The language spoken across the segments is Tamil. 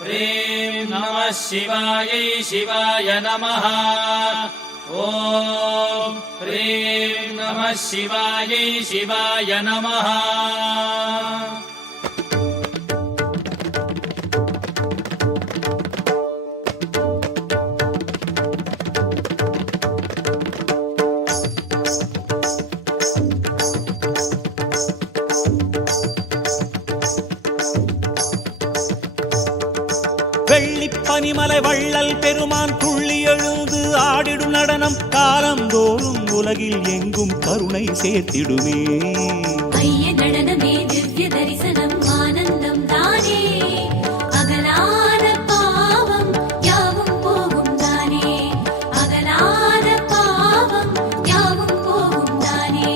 ह्रीं नमः शिवायै शिवाय नमः। ॐ ह्रीं नमः शिवायै शिवाय नमः। வெள்ளிப்பனிமலை வள்ளல் பெருமான் துள்ளி எழுந்து ஆடிடும் நடனம் காலந்தோறும் உலகில் எங்கும் கருணை சேர்த்திடுமே. ஐய நடனமே திவ்ய தரிசனம் ஆனந்தம் தானே, அகலாத பாவம் யாவும் போகும் தானே, அகலாத பாவம் யாவும் போகும் தானே.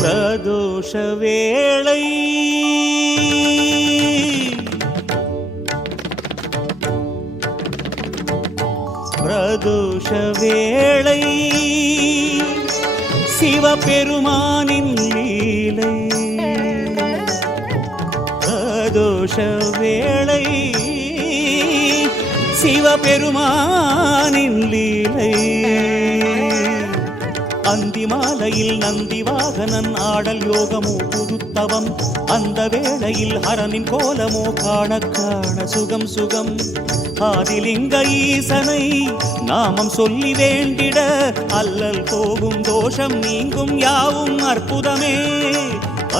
பிரதோஷ வேளை பிரதோஷ வேளை சிவபெருமானின் லீலை. பிரதோஷ வேளை சிவபெருமானின் லீலை. அந்தி மாலையில் நந்தி வாகனன் ஆடல் யோகமோ புதுத்தவம், அந்த வேளையில் ஹரனின் கோலமோ காண காண சுகம் சுகம். ஆதிலிங்க ஈசனை நாமம் சொல்லி வேண்டிட அல்லல் போகும் தோஷம் நீங்கும் யாவும் அற்புதமே.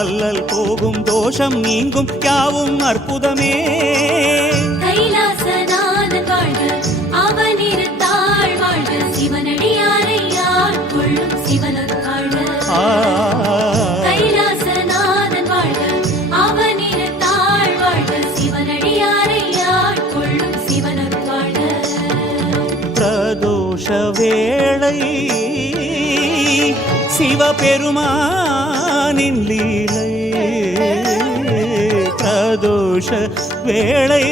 அல்லல் போகும் தோஷம் நீங்கும் யாவும் அற்புதமே. கைலாசநாதன் வாழ்க, அவனிருந்தாள் வாழ்க, சிவனடியாரை ஆட்கொள்ளும் சிவனொருவாழ்க. கைலாசநாதன் வாழ்க, அவனிருந்தாள் வாழ்க, சிவனடியாரை ஆட்கொள்ளும் சிவனொருவாழ்க. பிரதோஷ வேளை சிவபெருமானின் லீலை. பிரதோஷ வேளை